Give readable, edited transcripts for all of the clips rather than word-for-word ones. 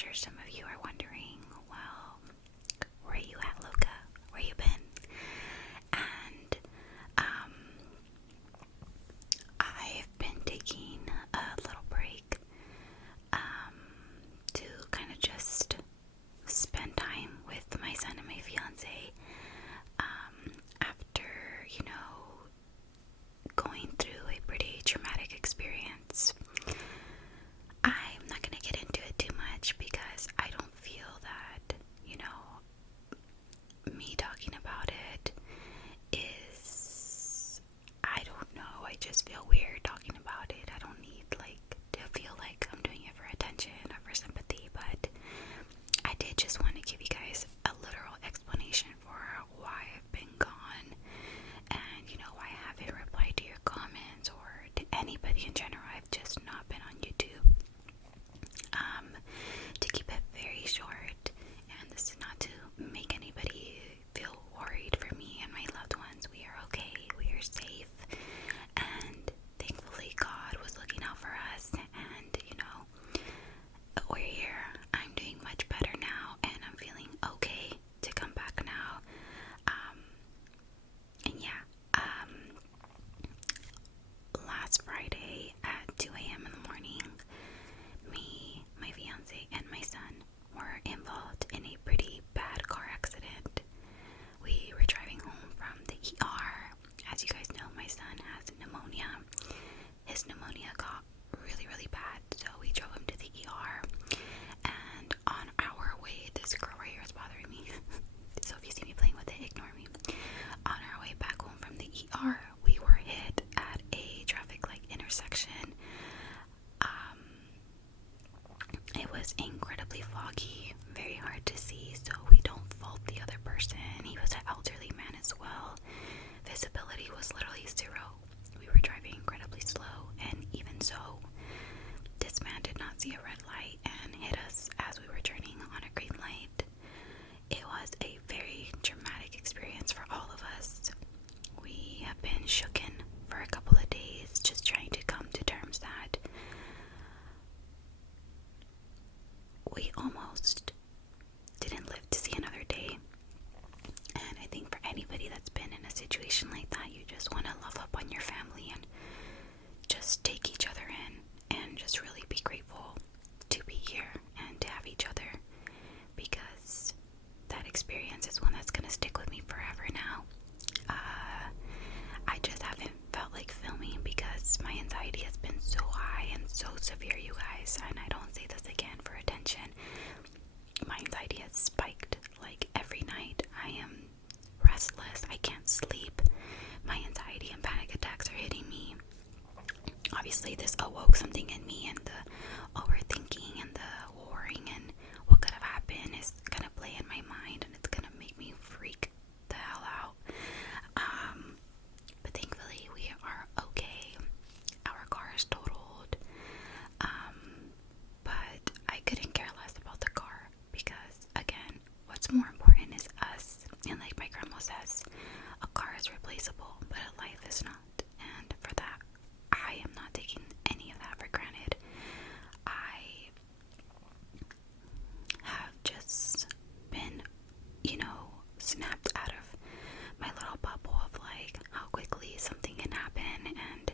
sure some of you are wondering, well, where you at, Luca? Where you been? And I've been taking a little break to kind of just spend time with my son and my fiance after, going through a pretty traumatic experience. I'm not going to get into it too much because I don't feel that, me talking about it is, I don't know, I just feel weird talking about it. I don't need, to feel like I'm doing it for attention or for sympathy, but I did just want to give you guys a literal explanation for why I've been gone and, why I haven't replied to your comments or to anybody in general. I've just not been on YouTube. To keep it very short, and this is not to make anybody feel worried for me and my loved ones. We are okay, we are safe, and thankfully God was looking out for us, and we're here. I'm doing much better now, and I'm feeling okay to come back now. And yeah, last Friday at 2 a.m. in the morning, me, my fiance, and my son were involved in a pretty bad car accident. We were driving home from the ER. As you guys know, my son has pneumonia. His pneumonia got really, really bad, so we drove him to the ER. And on our way, this girl right here is bothering me. So if you see me playing with it, ignore me. On our way back home from the ER, we were hit at a traffic light intersection. It was incredibly foggy, very hard to see, so we don't fault the other person. He was an elderly man as well. Visibility was literally zero. We were driving incredibly slow, and even so, this man did not see a red light and hit us as we were turning on a green light. It was a very traumatic experience for all of us. We have been shooken for a couple of days, just trying to come to terms that we almost didn't live to see another day. And I think for anybody that's been in a situation like that, you just want to love up on your family and just take each other in and just really be grateful to be here and to have each other, because that experience is one that's going to stick with me forever now. I just haven't felt like filming because my anxiety has been so high and so severe, you guys, and I don't say this again for attention. My anxiety has spiked like every night. I am restless. I can't sleep. My anxiety and panic attacks are hitting me. Obviously, this awoke something in me, and the overthinking and the worrying and what could have happened is gonna play in my mind, and it's gonna make me freak the hell out. But thankfully, we are okay. Our car is totaled. But I couldn't care less about the car because, again, what's more important is us. And like my grandma says, a car is replaceable, but a life is not. And for that, I am not taking any of that for granted. I have just been, snapped out of my little bubble of like how quickly something can happen. And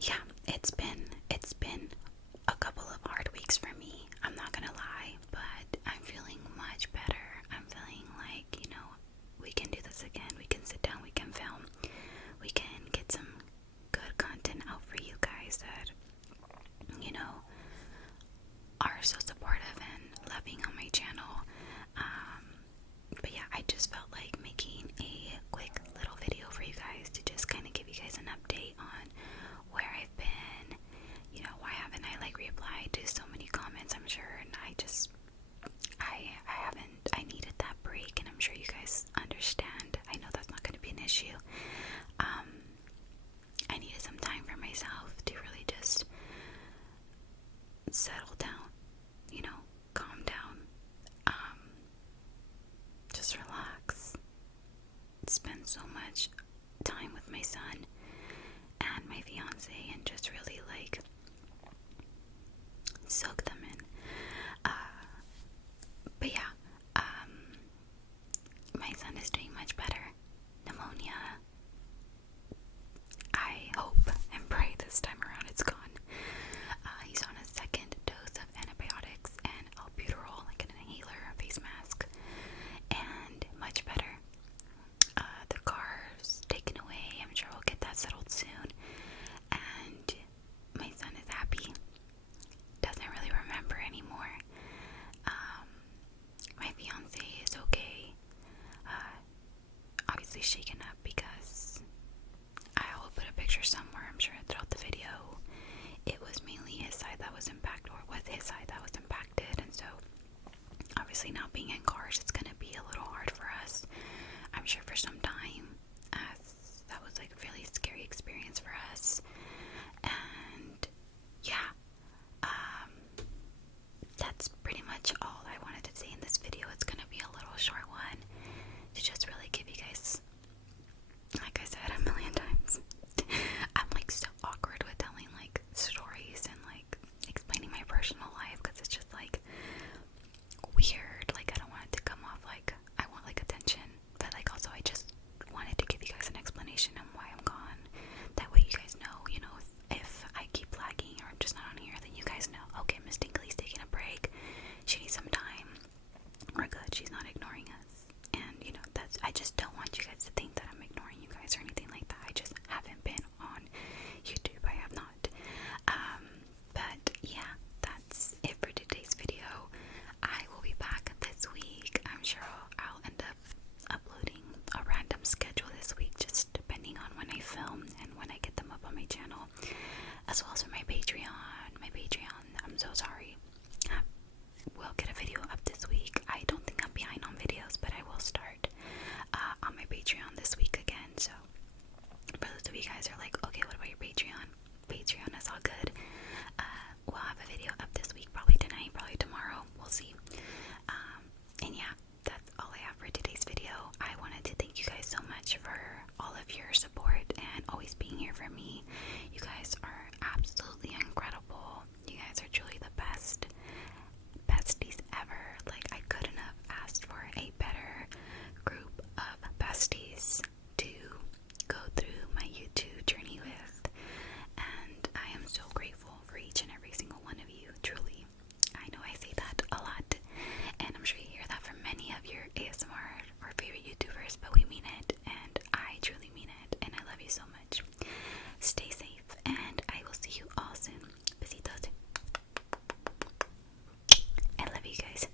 yeah, it's been a couple of hard weeks for me, I'm not gonna lie, but I'm feeling much better. I'm feeling like, we can do this again. We can sit down, we can film, we can get some good content out for you guys that, are so supportive and loving on my channel. But yeah, I just felt like making a quick little video for you guys to just kind of give you guys an update on where I've been. Why haven't I replied to so many comments, I'm sure, and I needed that break, and I'm sure you guys understand. I know that's not going to be an issue. I needed some time for myself to really just settle down, calm down, just relax, spend so much time with my son and my fiance, and just really soak them in. you guys.